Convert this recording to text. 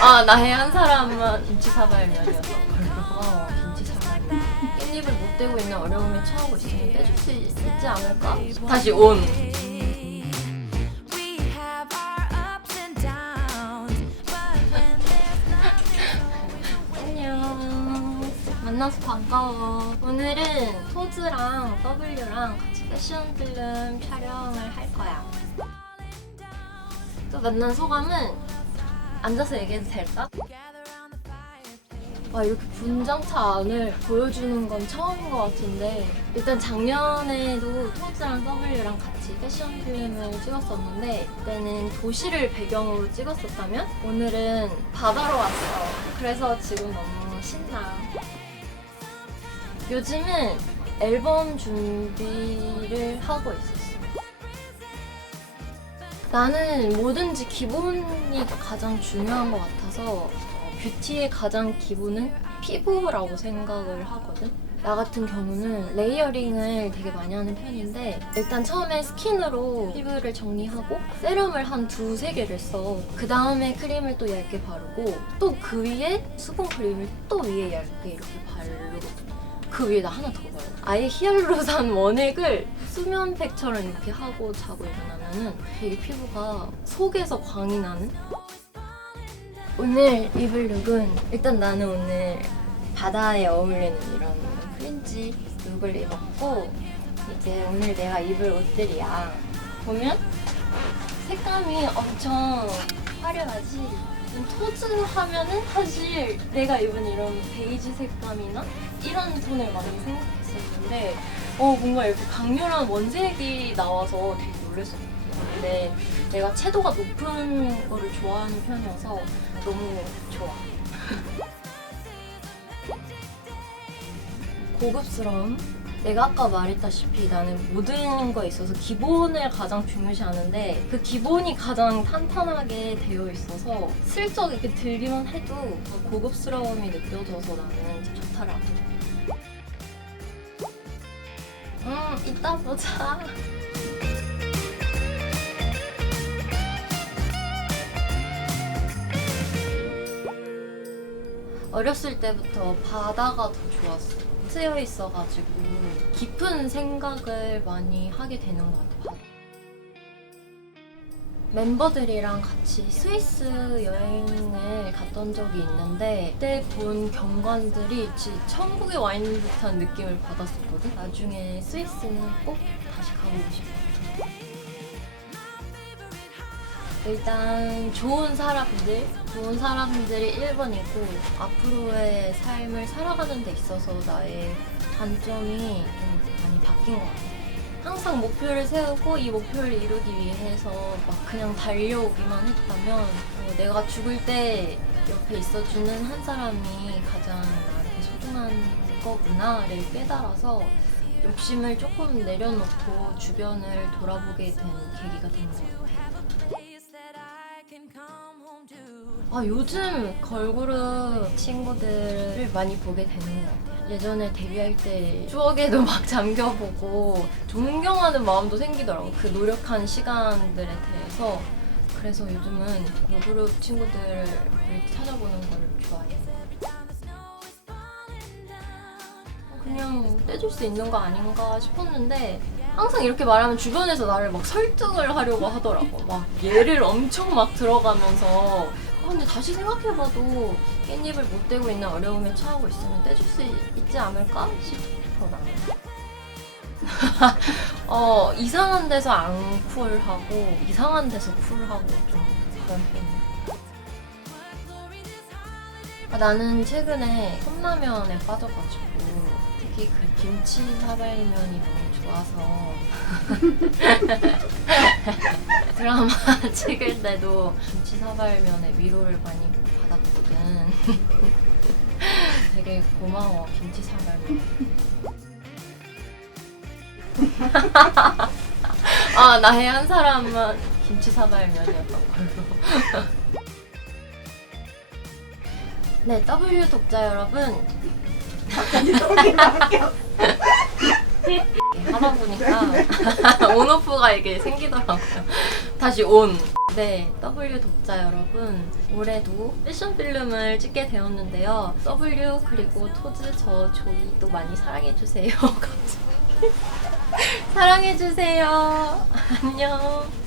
아, 나 해안 사람은 김치 사발면이어서 고마워. 김치 사발면. 깻잎을 못 떼고 있는 어려움에 처하고 있으면 떼줄 수 있지 않을까? 다시 온. 안녕. 만나서 반가워. 오늘은 토즈랑 W랑 같이 패션 필름 촬영을 할 거야. 또 만난 소감은 앉아서 얘기해도 될까? 이렇게 분장차 안을 보여주는 건 처음인 것 같은데, 일단 작년에도 토즈랑 W랑 같이 패션 필름을 찍었었는데 그때는 도시를 배경으로 찍었었다면 오늘은 바다로 왔어. 그래서 지금 너무 신나. 요즘은 앨범 준비를 하고 있었어. 나는 뭐든지 기본이 가장 중요한 것 같아서 뷰티의 가장 기본은 피부라고 생각을 하거든. 나 같은 경우는 레이어링을 되게 많이 하는 편인데, 일단 처음에 스킨으로 피부를 정리하고 세럼을 한 2-3개를 써. 그 다음에 크림을 또 얇게 바르고 또 그 위에 수분 크림을 또 위에 얇게 이렇게 바르고 그 위에다 하나 더 발라. 아예 히알루로산 원액을 수면팩처럼 이렇게 하고 자고 일어나면은 되게 피부가 속에서 광이 나는? 오늘 입을 룩은 일단 나는 오늘 바다에 어울리는 이런 크린지 룩을 입었고, 이제 오늘 내가 입을 옷들이야. 보면 색감이 엄청 화려하지? 토즈 하면은 사실 내가 입은 이런 베이지 색감이나 이런 톤을 많이 생각했었는데 뭔가 이렇게 강렬한 원색이 나와서 되게 놀랐었거든. 근데 내가 채도가 높은 거를 좋아하는 편이어서 너무 좋아. 고급스러움? 내가 아까 말했다시피 나는 모든 거에 있어서 기본을 가장 중요시하는데, 그 기본이 가장 탄탄하게 되어 있어서 슬쩍 이렇게 들기만 해도 고급스러움이 느껴져서 나는 진짜 좋더라고. 이따 보자. 어렸을 때부터 바다가 더 좋았어. 트여 있어가지고 깊은 생각을 많이 하게 되는 것 같아. 멤버들이랑 같이 스위스 여행을 갔던 적이 있는데, 그때 본 경관들이 진짜 천국에 와 있는 듯한 느낌을 받았었거든. 나중에 스위스는 꼭 다시 가보고 싶어. 일단 좋은 사람들이 1번이고, 앞으로의 삶을 살아가는 데 있어서 나의 단점이 좀 많이 바뀐 것 같아. 항상 목표를 세우고 이 목표를 이루기 위해서 막 그냥 달려오기만 했다면 내가 죽을 때 옆에 있어주는 한 사람이 가장 나한테 소중한 거구나를 깨달아서 욕심을 조금 내려놓고 주변을 돌아보게 된 계기가 된 것 같아. 요즘 걸그룹 친구들을 많이 보게 되는 것 같아요. 예전에 데뷔할 때 추억에도 막 잠겨보고 존경하는 마음도 생기더라고. 그 노력한 시간들에 대해서. 그래서 요즘은 걸그룹 친구들을 찾아보는 걸 좋아해요. 그냥 떼줄 수 있는 거 아닌가 싶었는데, 항상 이렇게 말하면 주변에서 나를 막 설득을 하려고 하더라고. 막 예를 엄청 막 들어가면서 근데 다시 생각해봐도 깻잎을 못 떼고 있는 어려움에 처하고 있으면 떼줄 수 있지 않을까 싶어 나는. 이상한 데서 안 쿨하고 이상한 데서 쿨하고 좀 그런 편이야. 나는 최근에 컵라면에 빠져가지고 특히 그 김치 사발면이 너무 좋아서 드라마 찍을 때도 김치 사발면에 위로를 많이 받았거든. 되게 고마워, 김치 사발면. 나 해안 사람은 김치 사발면이었던 걸로. 네, W 독자 여러분. 하다 보니까 온오프가 이게 생기더라고요. 다시 온. 네, W 독자 여러분, 올해도 패션 필름을 찍게 되었는데요. W 그리고 토즈 저 조이 또 많이 사랑해주세요. 사랑해주세요. 안녕.